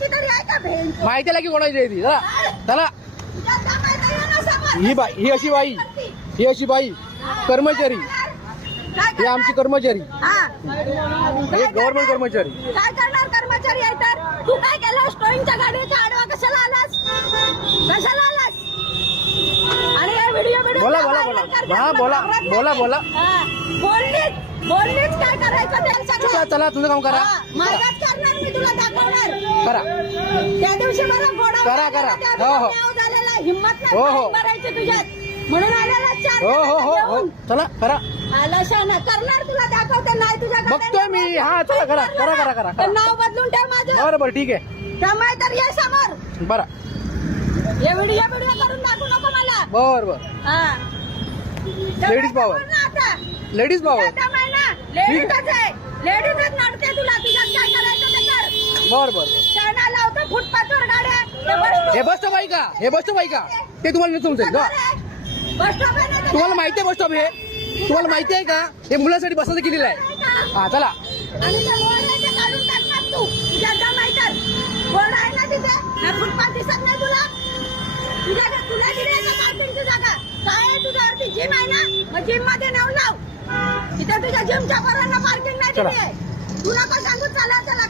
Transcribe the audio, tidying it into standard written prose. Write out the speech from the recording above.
माहिती आहे की कोणाची आहे ती. चला चला. ही अशी बाई, ही अशी बाई कर्मचारी, हे आमची कर्मचारी, हे गव्हर्नमेंट कर्मचारी. काय करणार कर्मचारी आहे तर? तू काय केलं? स्टोईंगच्या गाडीचा आडवा कशाला आलास? कशाला आलास? आणि हे व्हिडिओ बोला बोला बोला हा बोला बोला बोला. बोललीच काय करायचं ते सगळं. चला तुझं काम करा. मार्गात करणार मी तुला दाखवणार. करा त्या दिवशी मला घोडा करा करा. हो हो झालेला हिम्मत हो हो भरायची तुझ्यात म्हणून आलेला चार. हो हो हो हो चला करा. आला शाना करणार तुला दाखवते. नाही तुझ्या बघतोय मी. हा चला करा करा करा करा तर नाव बदलून ठेव माझं. बरं बरं ठीक आहे. त्यामुळे तर ये समोर. बरं हे व्हिडिओ करून दाखवू नको मला. बर बर. हा लेडीज पॉवर. आता लेडीज पॉवर. लेडीजच आहे. लेडीजच नडते तुला. तुझ्यात काय करायचं ते कर. बर बर. शाना लावतो फुटपाथवर गाड्या. हे बस स्टॉप आहे का? हे बस स्टॉप आहे का? ते तुम्हाला नाही समजेल का? बस स्टॉप आहे ना. तुम्हाला माहिती आहे बस स्टॉप हे? तुम्हाला माहिती आहे का? हे मुलांसाठी बसायचं केलेलं आहे. हा चला. आणि ते बोर्ड आहे ते काढून टाकणार तू. तुझ्या माहिती बोर्ड आहे ना तिथे. हा फुटपाथ दिसत नाही तुला? तुला दिली आहे का पार्किंगची जागा? काय आहे तुझ्यावरती? जिम आहे ना? मग जिम मध्ये नेऊन लाव. तिथे तुझ्या जिमच्या पोरांना पार्किंग नाही दिली आहे. तुला पण सांगू चला चला.